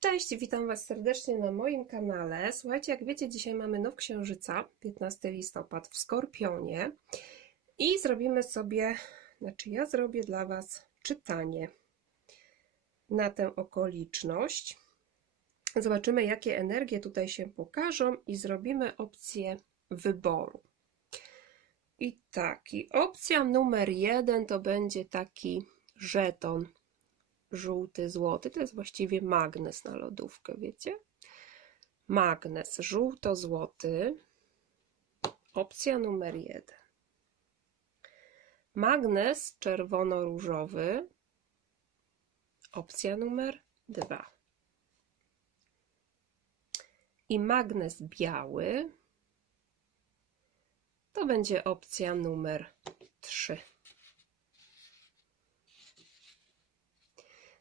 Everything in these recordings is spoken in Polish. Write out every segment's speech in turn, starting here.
Cześć, witam Was serdecznie na moim kanale. Słuchajcie, jak wiecie, dzisiaj mamy Now Księżyca, 15 listopad w Skorpionie i zrobimy sobie, znaczy ja zrobię dla Was czytanie na tę okoliczność. Zobaczymy, jakie energie tutaj się pokażą i zrobimy opcję wyboru. I taki, opcja numer jeden to będzie taki żeton żółty, złoty. To jest właściwie magnes na lodówkę, wiecie? Magnes żółto-złoty. Opcja numer jeden. Magnes czerwono-różowy. Opcja numer dwa. I magnes biały. To będzie opcja numer trzy.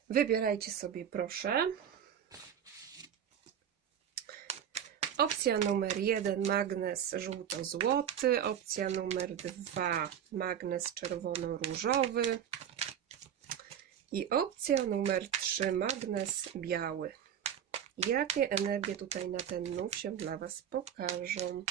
Wybierajcie sobie proszę. Opcja numer jeden magnes żółto-złoty, opcja numer dwa magnes czerwono-różowy i opcja numer trzy magnes biały. Jakie energie tutaj na ten nów się dla Was pokażą?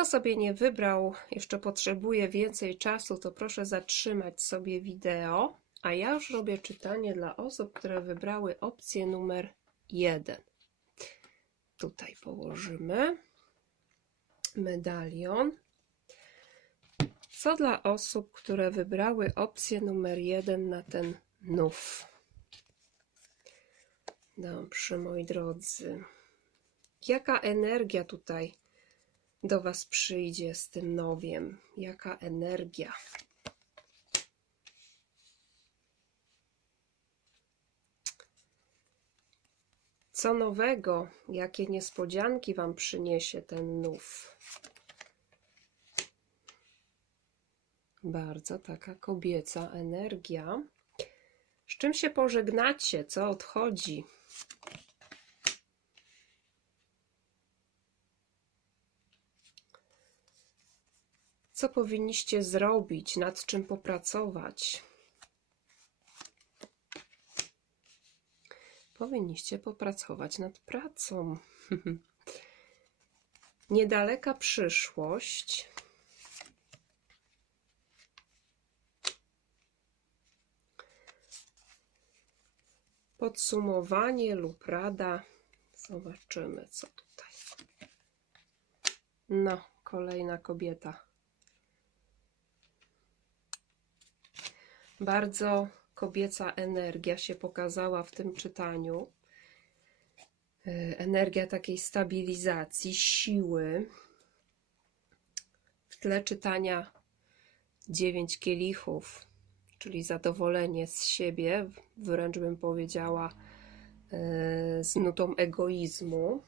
Kto sobie nie wybrał, jeszcze potrzebuje więcej czasu, to proszę zatrzymać sobie wideo, a ja już robię czytanie dla osób, które wybrały opcję numer 1. Tutaj położymy medalion. Co dla osób, które wybrały opcję numer 1 na ten nów? Dobrze, moi drodzy. Jaka energia tutaj do Was przyjdzie z tym nowiem? Jaka energia? Co nowego, jakie niespodzianki Wam przyniesie ten nów? Bardzo taka kobieca energia. Z czym się pożegnacie? Co odchodzi? Co powinniście zrobić, nad czym popracować? Powinniście popracować nad pracą. Niedaleka przyszłość. Podsumowanie lub rada. Zobaczymy, co tutaj. No, kolejna kobieta. Bardzo kobieca energia się pokazała w tym czytaniu. Energia takiej stabilizacji, siły. W tle czytania dziewięć kielichów, czyli zadowolenie z siebie, wręcz bym powiedziała, z nutą egoizmu.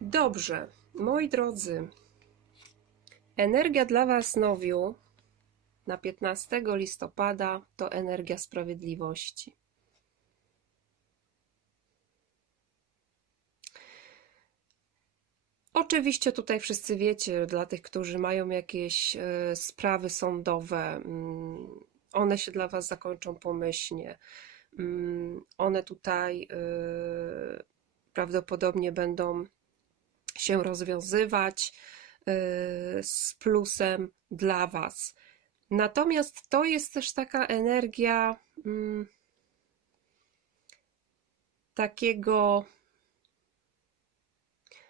Dobrze, moi drodzy, Energia dla Was nowiu na 15 listopada to energia sprawiedliwości. Oczywiście tutaj wszyscy wiecie, dla tych, którzy mają jakieś e, sprawy sądowe, mm, one się dla Was zakończą pomyślnie. Mm, one tutaj e, prawdopodobnie będą się rozwiązywać z plusem dla Was. Natomiast to jest też taka energia mm, takiego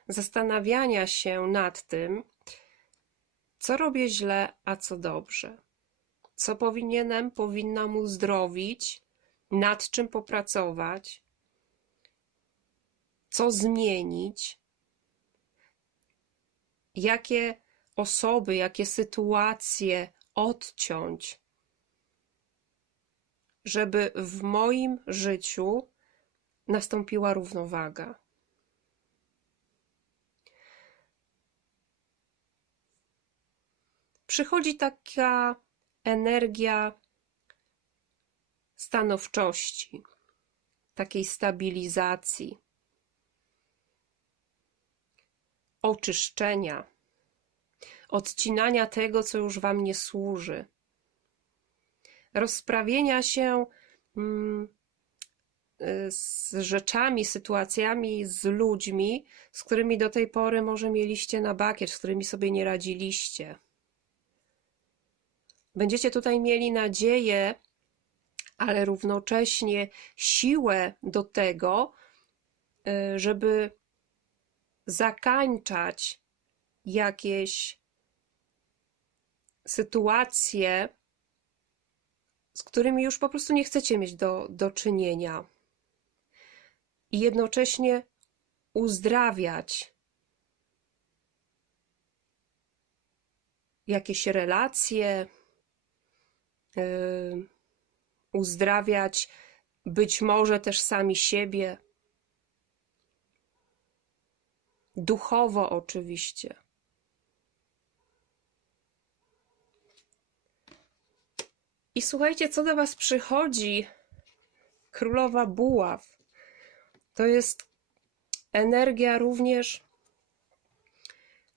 zastanawiania się nad tym, co robię źle, a co dobrze. Co powinienem, powinnam uzdrowić, nad czym popracować, co zmienić, jakie osoby, jakie sytuacje odciąć, żeby w moim życiu nastąpiła równowaga. Przychodzi taka energia stanowczości, takiej stabilizacji oczyszczenia, odcinania tego, co już Wam nie służy, rozprawienia się mm, y, z rzeczami, sytuacjami, z ludźmi, z którymi do tej pory może mieliście na bakiet, z którymi sobie nie radziliście. Będziecie tutaj mieli nadzieję, ale równocześnie siłę do tego, y, żeby zakańczać jakieś sytuacje, z którymi już po prostu nie chcecie mieć do, do czynienia. I jednocześnie uzdrawiać jakieś relacje, yy, uzdrawiać być może też sami siebie. Duchowo, oczywiście. I słuchajcie, co do Was przychodzi? Królowa Buław. To jest energia również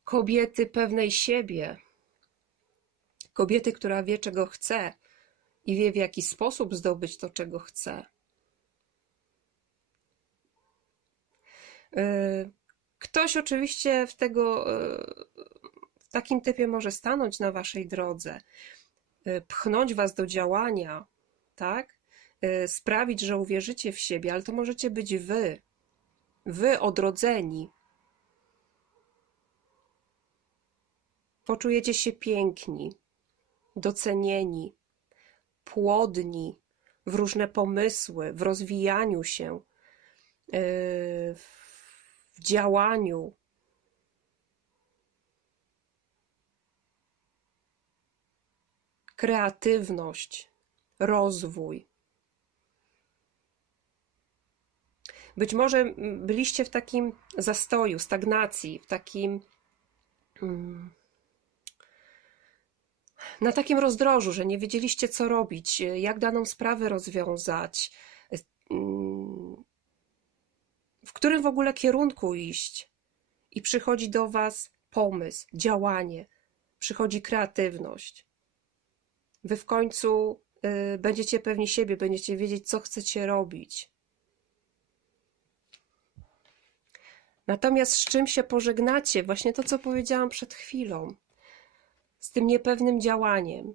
kobiety pewnej siebie. Kobiety, która wie, czego chce i wie, w jaki sposób zdobyć to, czego chce. Y, ktoś oczywiście w tego, y, w takim typie może stanąć na waszej drodze, y, pchnąć was do działania, tak? Sprawić, że uwierzycie w siebie, ale to możecie być wy, wy odrodzeni. Poczujecie się piękni, docenieni, płodni w różne pomysły, w rozwijaniu się, działaniu. Kreatywność, rozwój. Być może byliście w takim zastoju, stagnacji, w takim. Hmm, na takim rozdrożu, że nie wiedzieliście, co robić, jak daną sprawę rozwiązać, mm, w którym w ogóle kierunku iść. I przychodzi do Was pomysł, działanie, przychodzi kreatywność. Wy w końcu y, będziecie pewni siebie, będziecie wiedzieć, co chcecie robić. Natomiast z czym się pożegnacie? Właśnie to, co powiedziałam przed chwilą z tym niepewnym działaniem.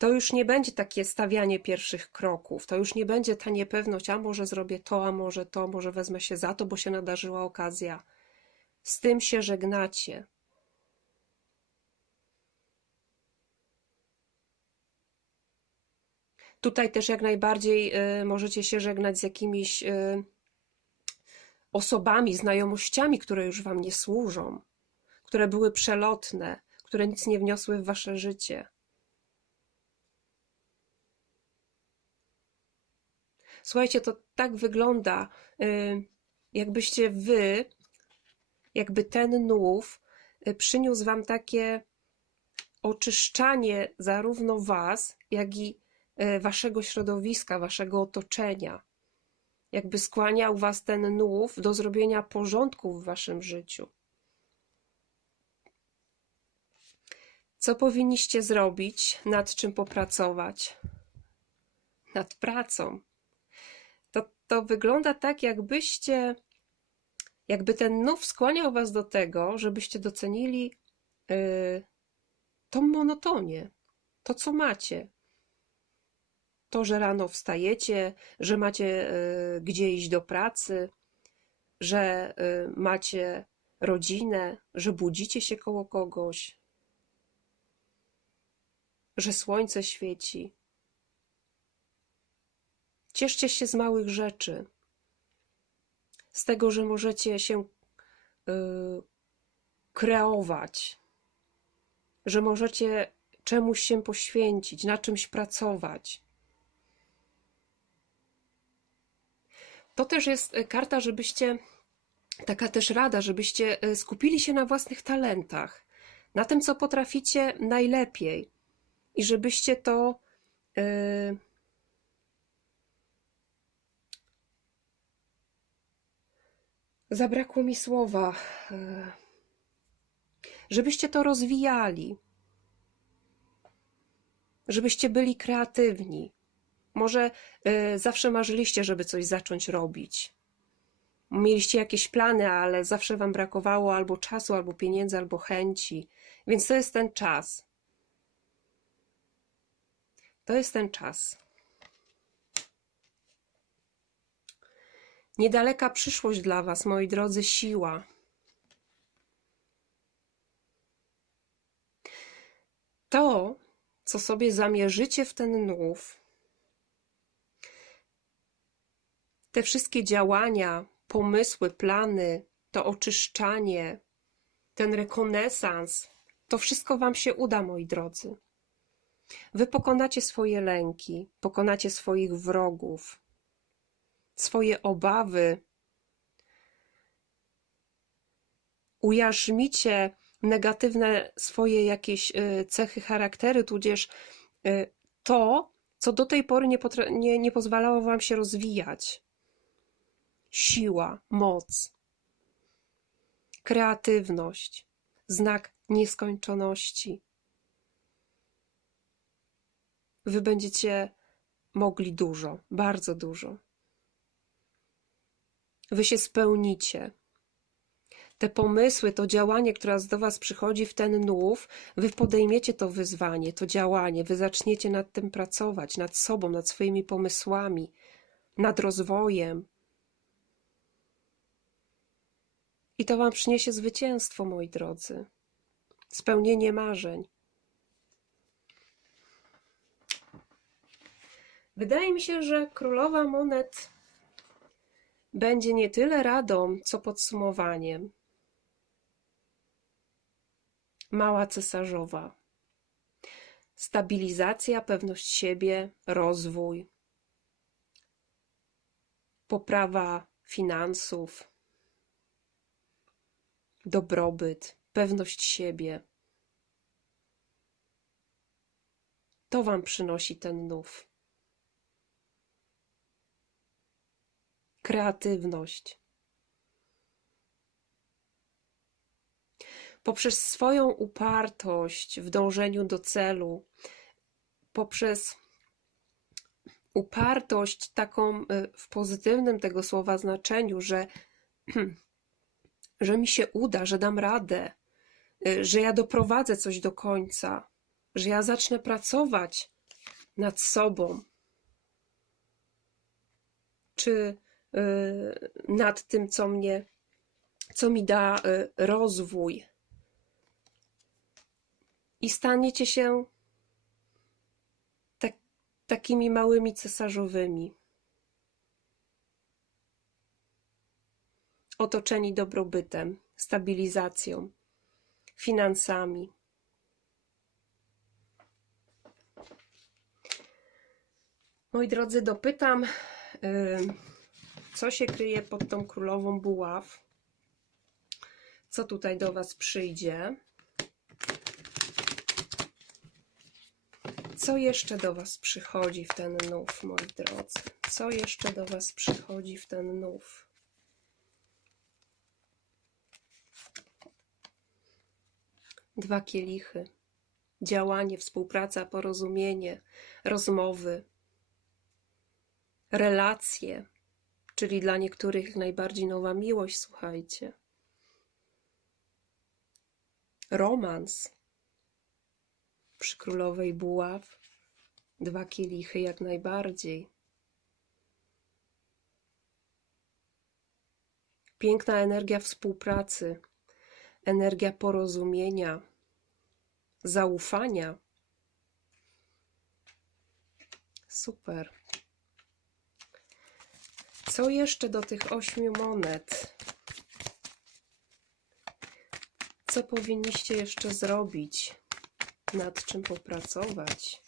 To już nie będzie takie stawianie pierwszych kroków, to już nie będzie ta niepewność, a może zrobię to, a może to, może wezmę się za to, bo się nadarzyła okazja. Z tym się żegnacie. Tutaj też jak najbardziej y, możecie się żegnać z jakimiś y, osobami, znajomościami, które już Wam nie służą które były przelotne, które nic nie wniosły w wasze życie. Słuchajcie, to tak wygląda, y, jakbyście wy, jakby ten nów y, przyniósł wam takie oczyszczanie zarówno was, jak i y, waszego środowiska, waszego otoczenia. Jakby skłaniał was ten nów do zrobienia porządku w waszym życiu. Co powinniście zrobić, nad czym popracować? Nad pracą. To, wygląda tak, jakbyście, jakby ten nów skłaniał was do tego, żebyście docenili yy, tą monotonię, to co macie. To, że rano wstajecie, że macie yy, gdzie iść do pracy, że yy, macie rodzinę, że budzicie się koło kogoś, że słońce świeci. Cieszcie się z małych rzeczy, z tego, że możecie się yy, kreować, że możecie czemuś się poświęcić, na czymś pracować. To też jest karta, żebyście, taka też rada, żebyście y, skupili się na własnych talentach, na tym, co potraficie najlepiej. I żebyście to Zabrakło mi słowa. e, Żebyście to rozwijali. Żebyście byli kreatywni. Może e, zawsze marzyliście, żeby coś zacząć robić. Mieliście jakieś plany, ale zawsze wam brakowało albo czasu, albo pieniędzy, albo chęci. Więc to jest ten czas. To jest ten czas. Niedaleka przyszłość dla Was, moi drodzy, siła. To, co sobie zamierzycie w ten nów, te wszystkie działania, pomysły, plany, to oczyszczanie, ten rekonesans, to wszystko Wam się uda, moi drodzy. Wy pokonacie swoje lęki, pokonacie swoich wrogów, swoje obawy, ujarzmicie negatywne swoje jakieś y, cechy charakteru, tudzież y, to, co do tej pory nie, nie, nie pozwalało Wam się rozwijać. Siła, moc, kreatywność, znak nieskończoności. Wy będziecie mogli dużo, bardzo dużo. Wy się spełnicie. Te pomysły, to działanie, które do Was przychodzi w ten nów, Wy podejmiecie to wyzwanie, to działanie, Wy zaczniecie nad tym pracować, nad sobą, nad swoimi pomysłami, nad rozwojem. I to Wam przyniesie zwycięstwo, moi drodzy. Spełnienie marzeń. Wydaje mi się, że królowa monet będzie nie tyle radą, co podsumowaniem. Mała cesarzowa. Stabilizacja, pewność siebie, rozwój, poprawa finansów, dobrobyt, pewność siebie. To Wam przynosi ten nów. Kreatywność. Poprzez swoją upartość w dążeniu do celu, poprzez upartość taką y, w pozytywnym tego słowa znaczeniu, że, że mi się uda, że dam radę, y, że ja doprowadzę coś do końca, że ja zacznę pracować nad sobą. Czy nad tym, co mnie, co mi da y, rozwój. I staniecie się tak, takimi małymi cesarzowymi. Otoczeni dobrobytem, stabilizacją, finansami. Moi drodzy, dopytam. y, co się kryje pod tą królową buław, co tutaj do Was przyjdzie. Co jeszcze do Was przychodzi w ten nów, moi drodzy? Co jeszcze do Was przychodzi w ten nów? Dwa kielichy. Działanie, współpraca, porozumienie, rozmowy, relacje, czyli dla niektórych najbardziej nowa miłość, słuchajcie. Romans przy królowej buław, dwa kielichy jak najbardziej. Piękna energia współpracy, energia porozumienia, zaufania. Super. Co jeszcze do tych ośmiu monet? Co powinniście jeszcze zrobić? Nad czym popracować?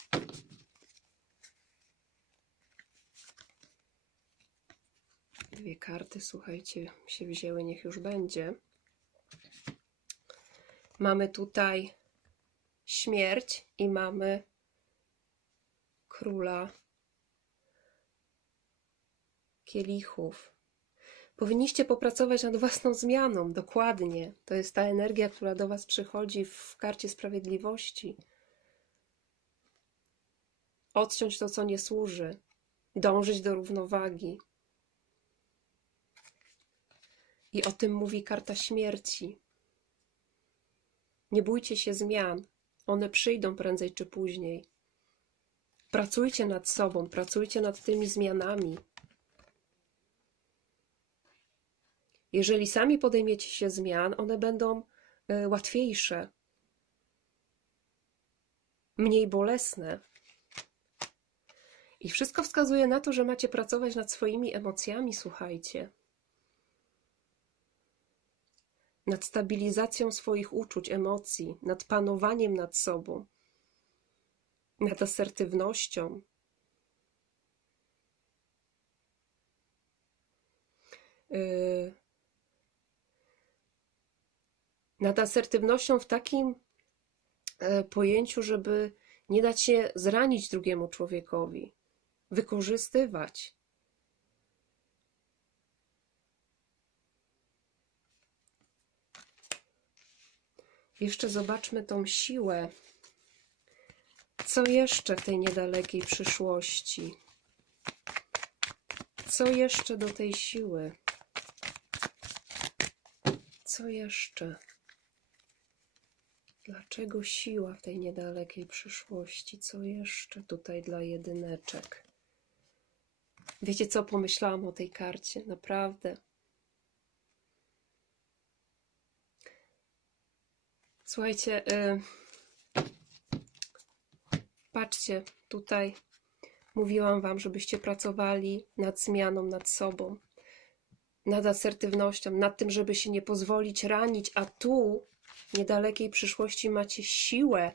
Dwie karty, słuchajcie, się wzięły, niech już będzie. Mamy tutaj śmierć i mamy króla kielichów. Powinniście popracować nad własną zmianą, dokładnie. To jest ta energia, która do Was przychodzi w karcie sprawiedliwości. Odciąć to, co nie służy, dążyć do równowagi. I o tym mówi karta śmierci. Nie bójcie się zmian, one przyjdą prędzej czy później. Pracujcie nad sobą, pracujcie nad tymi zmianami. Jeżeli sami podejmiecie się zmian, one będą y, łatwiejsze, mniej bolesne. I wszystko wskazuje na to, że macie pracować nad swoimi emocjami, słuchajcie. Nad stabilizacją swoich uczuć, emocji, nad panowaniem nad sobą, nad asertywnością. Yy, nad asertywnością w takim e, pojęciu, żeby nie dać się zranić drugiemu człowiekowi, wykorzystywać. Jeszcze zobaczmy tą siłę. Co jeszcze w tej niedalekiej przyszłości? Co jeszcze do tej siły? Co jeszcze? Dlaczego siła w tej niedalekiej przyszłości? Co jeszcze tutaj dla jedyneczek? Wiecie, co pomyślałam o tej karcie? Naprawdę. Słuchajcie, y... patrzcie, tutaj mówiłam Wam, żebyście pracowali nad zmianą, nad sobą, nad asertywnością, nad tym, żeby się nie pozwolić ranić, a tu niedalekiej przyszłości macie siłę.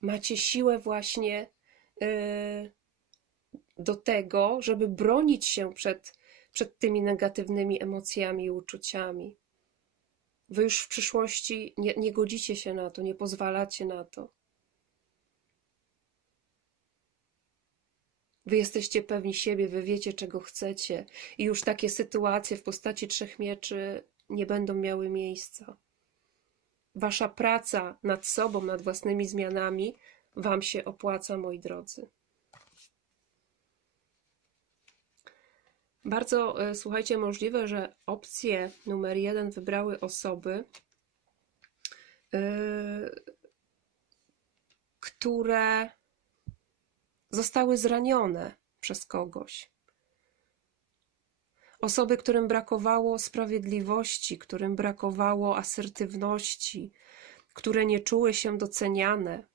Macie siłę właśnie yy, do tego, żeby bronić się przed, przed tymi negatywnymi emocjami i uczuciami. Wy już w przyszłości nie, nie godzicie się na to, nie pozwalacie na to. Wy jesteście pewni siebie, wy wiecie, czego chcecie, i już takie sytuacje w postaci trzech mieczy nie będą miały miejsca. Wasza praca nad sobą, nad własnymi zmianami Wam się opłaca, moi drodzy. Bardzo, e, słuchajcie, możliwe, że opcję numer jeden wybrały osoby, yy, które zostały zranione przez kogoś. Osoby, którym brakowało sprawiedliwości, którym brakowało asertywności, które nie czuły się doceniane,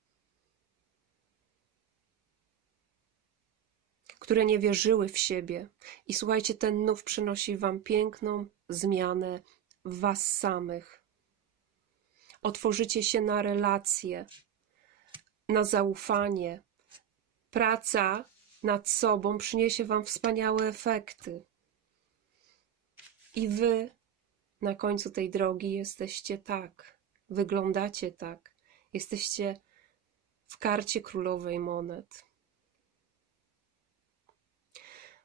które nie wierzyły w siebie. I słuchajcie, ten nów przynosi Wam piękną zmianę w Was samych. Otworzycie się na relacje, na zaufanie. Praca nad sobą przyniesie Wam wspaniałe efekty. I wy na końcu tej drogi jesteście tak, wyglądacie tak, jesteście w karcie królowej monet.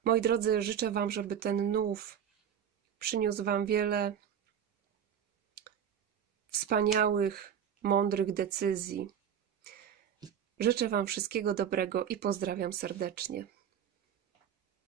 Moi drodzy, życzę Wam, żeby ten nów przyniósł Wam wiele wspaniałych, mądrych decyzji. Życzę Wam wszystkiego dobrego i pozdrawiam serdecznie.